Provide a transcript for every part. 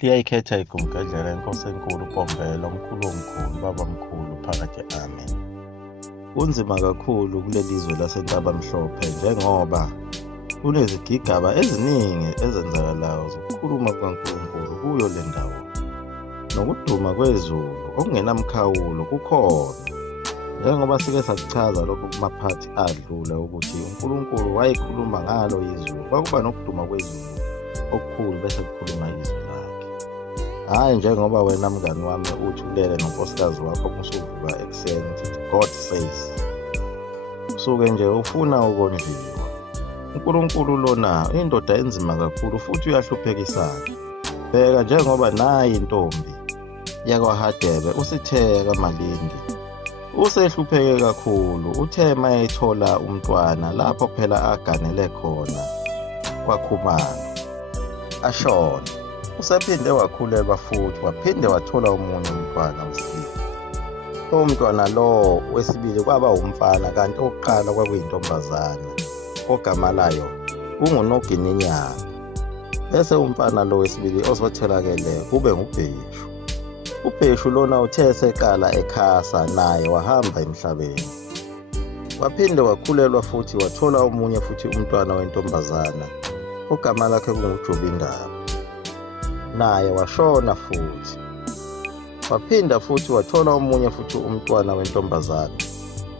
Liyayikhetha igumgedlela inkosi enkulu uPombela omkhulu omkhulu babamkhulu phakathi amen. Kunzima kakhulu kuleli zwe lasentabamhlophe njengoba kunezigigaba eziningi ezenzakalayo zokukhuluma kukaNkulunkulu kuyo le ndawo. Nokuduma kwezulu okungenamkhawulo kukhona. Njengoba sike sakuchaza lokho kumaphathi adlule ukuthi uNkulunkulu wayekhuluma ngalo izulu. Kwakuba nokuduma kwezulu okukhulu bese kukhuluma izwi lakhe. Hhayi njengoba wena mngani wami uthi ulele nonkosikazi wakho musuvuka ekuseni uthi God says. Usuke nje ufuna ukondliwa. uNkulunkulu lona indoda enzima kakhulu futhi uyahluphekisana. Bheka njengoba nayi intombi yakwaHadebe uSitheya kaMalindi. Usehlupheke kakhulu uthe mayethola umntwana lapho phela aganele khona kwakhumalo ashona. Usephinde wakhulelwa futhi waphinde wathola omunye umntwana wesibili. Umntwana lo wesibili kwaba umfana kanti oqala kwakuyintombazana ogama layo kunguNogininyana. Bese umfana lo wesibili ozothelakele kube nguBheshu. uBheshu lona uthe eseqala ekhasa naye wahamba emhlabeni. Waphinde wakhulelwa futhi wathola omunye futhi umntwana wentombazana ogama lakhe kunguJobindaba. Naye washona futhi. Waphinda futhi wathola omunye futhi umntwana wentombazana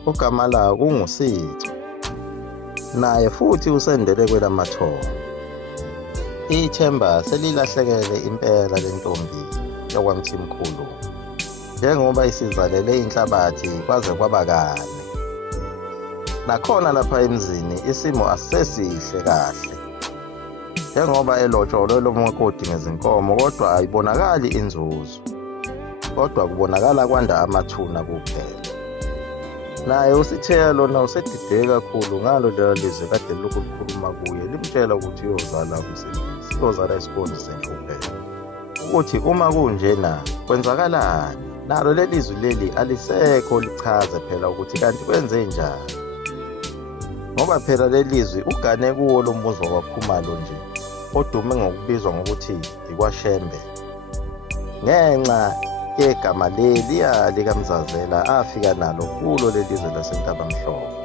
ogama layo kunguSitho. Naye futhi usendele kwelamathongo. Ithemba selilahlekele impela lentombi yakwaMthimkhulu njengoba isizalele inhlabathi kwaze kwaba kane. Nakhona lapha emzini isimo asisesihle kahle njengoba elotsholwe lo makoti ngezinkomo kodwa ayibonakali inzuzo, kodwa kubonakala kwanda amathuna kuphela. Naye uSitheya lona usedideke kakhulu ngalo lelo lizwe kade lokukhuluma kuye limtshela ukuthi uyozala umsebenzi, uyozala isikole senhlupheko. Ukuthi uma kunjena kwenzakalani, nalo lelizwi leli alisekho lichaze phela ukuthi kanti kwenze njani. Ngoba phela lelizwi ugane kuwo lo mbuzo wakhumalo nje odume ngokubizwa ngokuthi ikwaShembe. Ngenxa yegama leliya likaMzazela afika nalo kulo lelizwe lasentabamhlophe.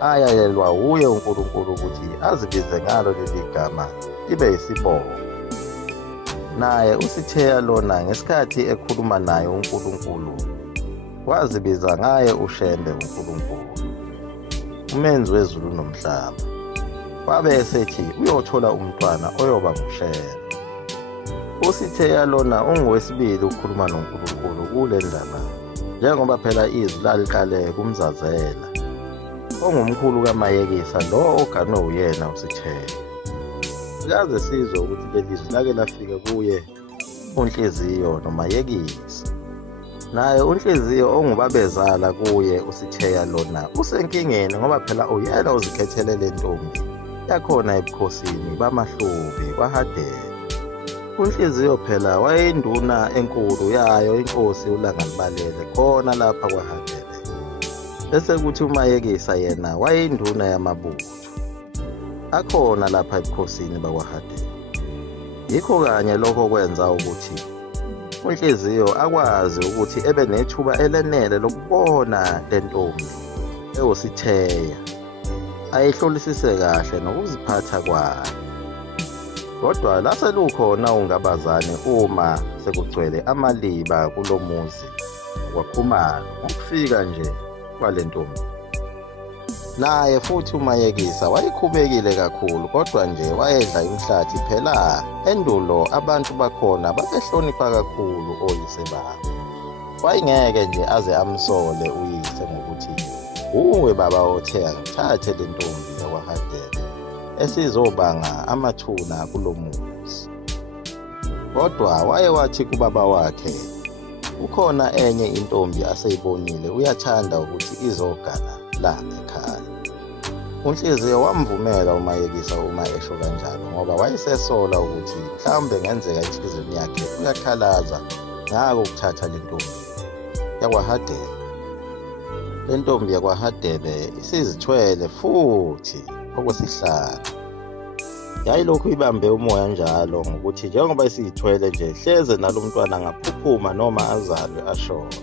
Ayalelwa uye uNkulunkulu ukuthi azibize ngalo leli gama libe yisibongo. Naye uSitheya lona ngesikhathi ekhuluma naye uNkulunkulu wazibiza ngaye uShembe uNkulunkulu, umenzi wezulu nomhlaba. Wabe esethi uyothola umntwana oyoba nguShembe. uSitheya lona ungowesibili ukukhuluma noNkulunkulu kule ndaba njengoba phela izwi laliqale kuMzazela ongumkhulu kaMayekisa lo oganwe uyena uSitheya. Sikaze sizwe ukuthi lelizwi lake lafika kuye uNhliziyo noMayekisa. Naye uNhliziyo ongubabezala kuye uSitheya lona usenkingeni ngoba phela uyena uzikhethele le ntombi yakhona ebukhosini bamaHlubi kwaHadebe. uNhliziyo phela wayeyinduna enkulu yayo inkosi uLangalibalele khona lapha kwaHadebe. Bese kuthi uMayekisa yena wayeyinduna yamabutho akhona lapha ebukhosini bakwaHadebe. Yikho kanye lokho kwenza ukuthi uNhliziyo akwazi ukuthi ebe nethuba elenele lokubona le ntombi ewuSitheya ayihlolisise kahle nokuziphatha kwayo. Kodwa laselukhona ungabazane uma sekugcwele amaliba kulo muzi wakhumalo ngokufika nje kwale ntombi. Naye futhi uMayekisa wayekhubekile kakhulu kodwa nje wayedla imhlathi phela endulo abantu bakhona babehlonipha kakhulu oyise babo. Wayengeke nje aze amsole uyise ngokuthi uwe baba othe angithathe le ntombi yakwaHadebe esizobanga amathuna kulo muzi. Kodwa waye wathi kubaba wakhe ukhona enye intombi aseyibonile uyathanda ukuthi izogana la ekhaya. uNhliziyo wamvumela uMayekisa uma esho kanjalo ngoba wayesesola ukuthi mhlawumbe ngenzeka enhliziyweni yakhe uyakhalaza ngako ukuthatha le ntombi yakwaHadebe. Le ntombi yakwaHadebe isizithwele futhi okwesihlanu. yayilokhu ibambe umoya njalo ngokuthi njengoba isiyithwele nje hleze nalo mntwana angaphuphuma noma azalwe ashona.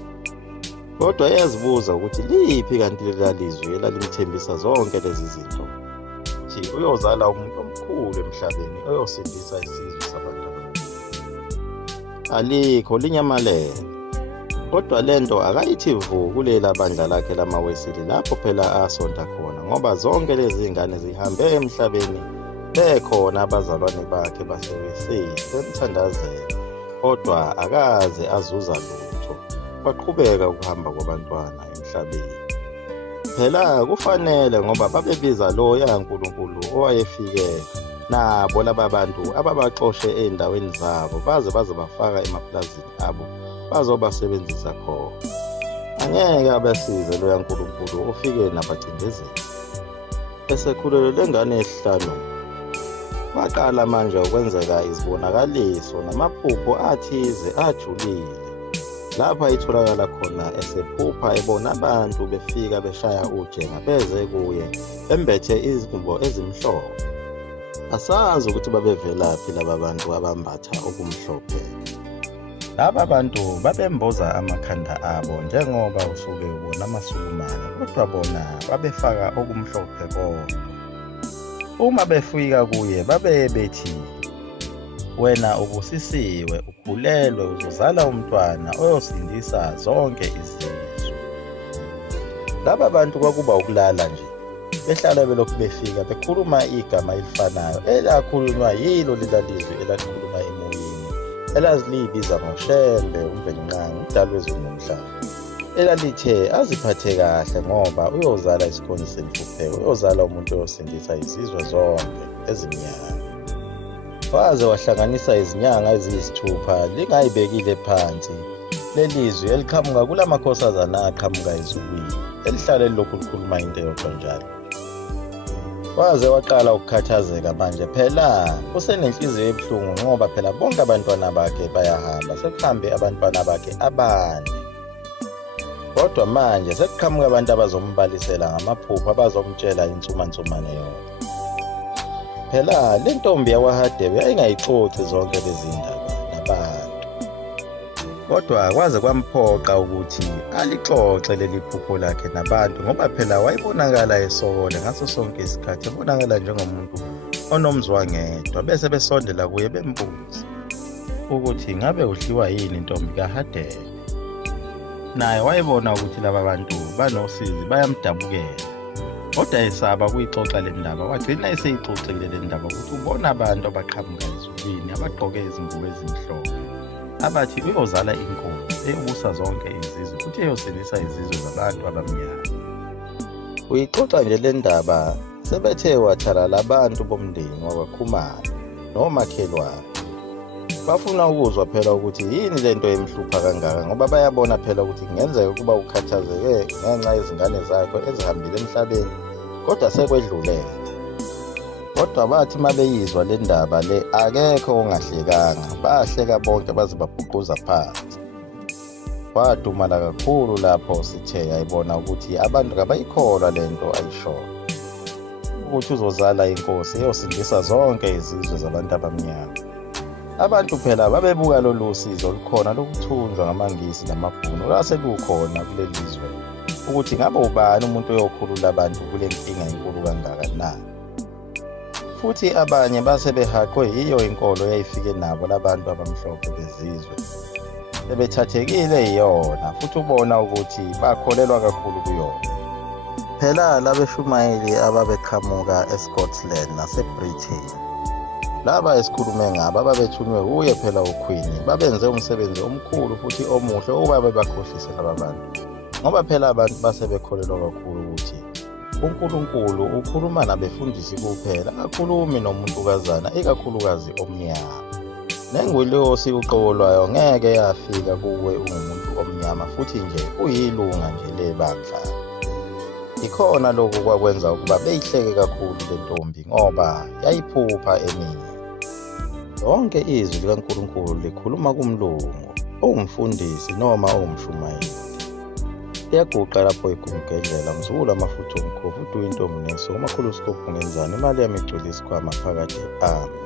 Kodwa yazibuza ukuthi liphi kanti lela lizwi elalimthembisa zonke lezi zinto, ukuthi uyozala umuntu omkhulu emhlabeni oyosindisa isizwe sabantu abaningi. Alikho linyamalele, kodwa lento akayithi vu kulela bandla lakhe lamawesili lapho phela asonta khona, ngoba zonke lezi ngane zihambe emhlabeni bekhona abazalwane bakhe basewesili bemthandazela, kodwa akaze azuza lutho. Kwaqhubeka ukuhamba kwabantwana emhlabeni. Phela kufanele ngoba babebiza lo yaNkulunkulu owayefike nabo laba bantu ababaxoshe ey'ndaweni zabo baze bafaka emapulazini abo bazobasebenzisa khona. Angeke abasize lo yaNkulunkulu ofike nabacindezeli. Esekhulelwe le ngane yesihlanu, baqala manje ukwenzeka izibonakaliso namaphupho athize ajulile. Lapha itholakala khona esephupha ebona abantu befika beshaya ujenga beze kuye bembethe izingubo ezimhlophe. Asazi ukuthi babevelaphi laba bantu abambatha okumhlophe. Laba bantu babemboza amakhanda abo njengoba usuke ubona amasukumane, kodwa bona babefaka okumhlophe kodwa. Uma befika kuye babe bethi, wena ubusisiwe, ukhulelwe, uzozala umntwana oyosindisa zonke izizwe. Laba bantu kwakuba ukulala nje, behlala belokhu befika bekhuluma igama elifanayo elakhulunywa yilo lela lizwi elakhuluma emoyeni, elazilibiza ngoShembe umvenqangi umdali wezulu nomhlaba, elalithe aziphathe kahle ngoba uyozala isikhonzi senhlupheko, uyozala umuntu oyosindisa izizwe zonke ezimnyama. Waze wahlanganisa izinyanga eziyisithupha lingayibekile phansi lelizwi eliqhamuka kulamakhosazana aqhamuka ezulwini, elihlale lilokhu likhuluma into eyodwa njalo. Waze waqala ukukhathazeka manje, phela usenenhliziyo ebuhlungu ngoba phela bonke abantwana bakhe bayahamba, sekuhambe abantwana bakhe abane. Kodwa manje sekuqhamuka abantu abazombalisela ngamaphupho, abazomtshela insumansumane yonke. Phela le ntombi yakwaHadewe yayingayixoxi zonke lezi ndaba nabantu, kodwa kwaze kwamphoqa ukuthi alixoxe leli phupho lakhe nabantu, ngoba phela wayibonakala esokole ngaso sonke isikhathi, ebonakala njengomuntu onomzwangedwa. Bese besondela kuye bembuza ukuthi ngabe udliwa yini intombi kaHadewe. Naye wayebona ukuthi laba bantu banosizi bayamdabukela, kodwa esaba kuyixoxa le ndaba. Wagcina eseyixoxile le ndaba ukuthi ubona abantu abaqhamuka ezulwini abagqoke izingubo ezimhlophe abathi uyozala inkosi eyobusa zonke izizwe futhi eyosindisa izizwe zabantu abamnyama. Uyixoxa nje le ndaba sebethe wathalala abantu bomndeni wakwaKhumalo nomakhelwane. Bafuna ukuzwa phela ukuthi yini lento emhlupha kangaka, ngoba bayabona phela ukuthi kungenzeka ukuba ukhathazeke ngenxa yezingane zakho ezihambile emhlabeni, kodwa sekwedlulele. Kodwa bathi mabeyizwa le ndaba le akekho ongahlekanga, bahleka bonke baze babhuquza phansi. Wadumala kakhulu lapho Sithe ayibona ukuthi abantu kabayikholwa lento ayishoyo, ukuthi uzozala inkosi eyosindisa zonke izizwe zabantu abamnyama. Abantu phela babebuka lolu sizo olukhona lokuthunjwa ngamangisi namabhunu lase lukhona kuleli lizwe, ukuthi ngabe ubani umuntu oyokhulula abantu kule nkinga enkulu kangaka na. Futhi abanye base behaqwe yiyo inkolo yayifike nabo labantu abamhlophe bezizwe, sebethathekile yiyona futhi ubona ukuthi bakholelwa kakhulu kuyona. Phela labeshumayeli ababeqhamuka eScotland naseBritain, laba esikhulume ngabo ababethunywe kuye phela uQueen, babenze umsebenzi omkhulu futhi omuhle ukuba bebakhohlise laba bantu, ngoba phela abantu basebekholelwa kakhulu ukuthi uNkulunkulu ukhuluma nabefundisi kuphela, akhulumi nomuntukazana ikakhulukazi omnyama. Nengilosi uqobo lwayo ngeke yafika kuwe ungumuntu omnyama futhi nje uyilunga nje lebandla. Ikhona lokhu kwakwenza ukuba beyihleke kakhulu le ntombi ngoba yayiphupha eminye. Lonke izwi likaNkulunkulu likhuluma kumlungu, owumfundisi noma owumshumayeli. Iyaguqa lapho igumgedlela, mzukulu amafutha omkhovu, uthi uyintombi neso, umakhuluskopu ngenzani, imali yami igcwele isikhwama phakathi ami.